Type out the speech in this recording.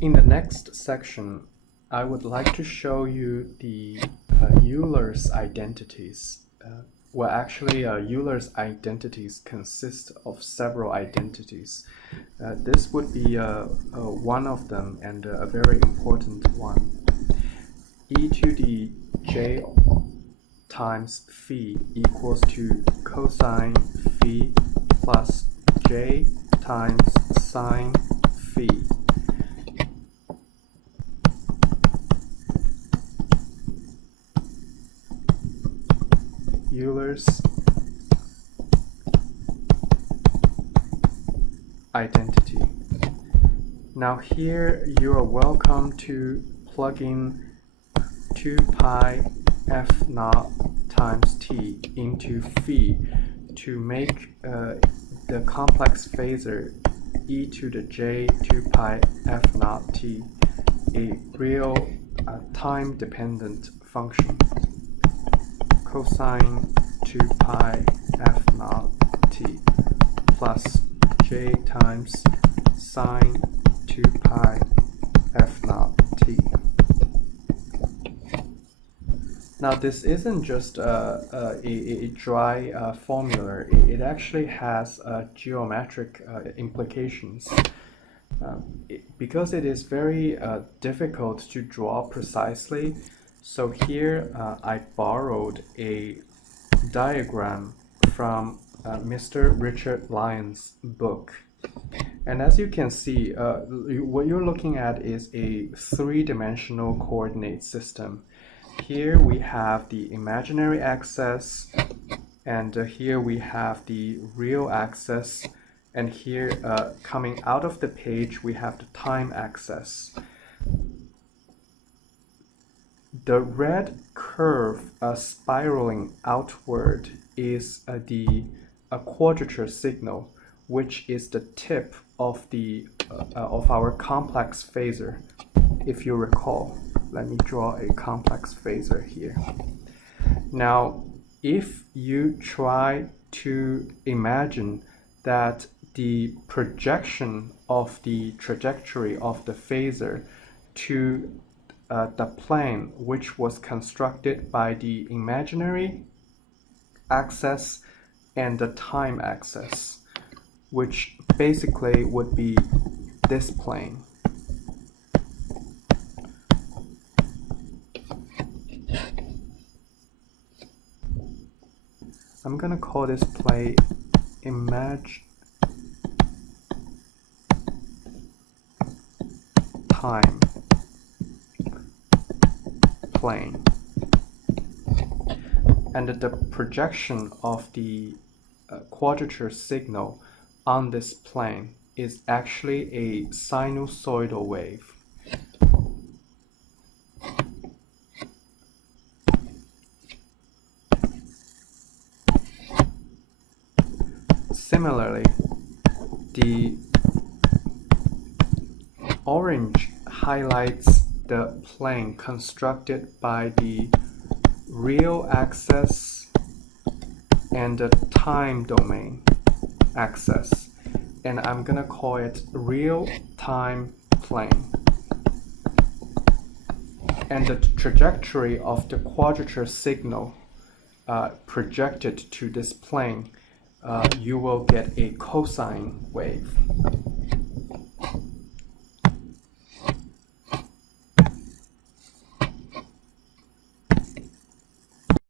In the next section, I would like to show you the Euler's identities. Euler's identities consist of several identities. This would be one of them, and a very important one. E to the j times phi equals to cosine phi plus j times sine phi. Euler's identity. Now here you are welcome to plug in 2 pi f naught times t into phi to make the complex phasor e to the j 2 pi f naught t a real time-dependent function. Cosine 2 pi f naught t plus j times sine 2 pi f naught t. Now this isn't just a dry formula. It actually has geometric implications. Because it is very difficult to draw precisely, so here I borrowed a diagram from Mr. Richard Lyon's book. And as you can see, what you're looking at is a three-dimensional coordinate system. Here we have the imaginary axis, and here we have the real axis, and here coming out of the page we have the time axis. The red curve spiraling outward is the quadrature signal, which is the tip of the of our complex phasor. If you recall, let me draw a complex phasor here. Now, if you try to imagine that the projection of the trajectory of the phasor to the plane which was constructed by the imaginary axis and the time axis, which basically would be this plane. I'm gonna call this plane time plane, and the projection of the quadrature signal on this plane is actually a sinusoidal wave. Similarly, the orange highlights the plane constructed by the real axis and the time domain axis, and I'm gonna call it real time plane. And the trajectory of the quadrature signal projected to this plane, you will get a cosine wave.